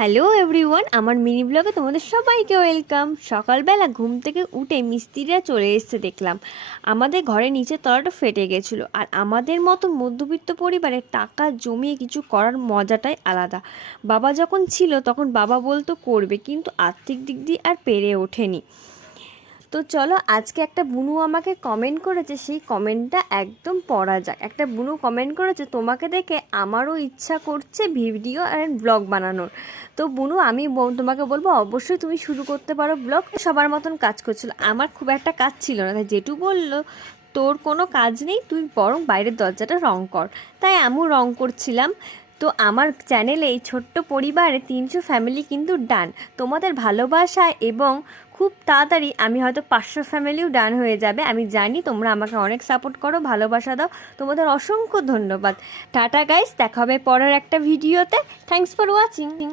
Hello everyone, আমার mini ব্লগে তোমাদের সবাইকে ওয়েলকাম। সকালবেলা ঘুম থেকে উঠে মিস্ত্রিরা চলে এসেছে দেখলাম। আমাদের ঘরের নিচের তলাটা ফেটে গেছিলো, আর আমাদের মতো মধ্যবিত্ত পরিবারে টাকা জমিয়ে কিছু করার মজাটাই আলাদা। বাবা যখন ছিল তখন বাবা বলতো করবে, কিন্তু আর্থিক দিক দিয়ে আর পেরে ওঠেনি। তো চলো আজকে একটা বুনু আমাকে কমেন্ট করেছে, সেই কমেন্টটা একদম পড়া যাক। একটা বুনু কমেন্ট করেছে, তোমাকে দেখে আমারও ইচ্ছা করছে ভিডিও আর ব্লগ বানানোর। তো বুনু, আমি তোমাকে বলবো অবশ্যই তুমি শুরু করতে পারো ব্লগ। সবার মতন কাজ করছিল, আমার খুব একটা কাজ ছিল না, তাই জেঠু বললো তোর কোনো কাজ নেই, তুই বরং বাইরের দরজাটা রং কর। তাই আমিও রং করছিলাম। তো আমার চ্যানেলে এই ছোট্ট পরিবারে 300 ফ্যামিলি কিন্তু ডান। তোমাদের ভালোবাসা এবং খুব তাড়াতাড়ি আমি হয়তো 500 ফ্যামিলিও ডান হয়ে যাবে। আমি জানি তোমরা আমাকে অনেক সাপোর্ট করো, ভালোবাসা দাও, তোমাদের অসংখ্য ধন্যবাদ। টাটা গাইস, দেখা হবে পরের একটা ভিডিওতে। Thanks for watching.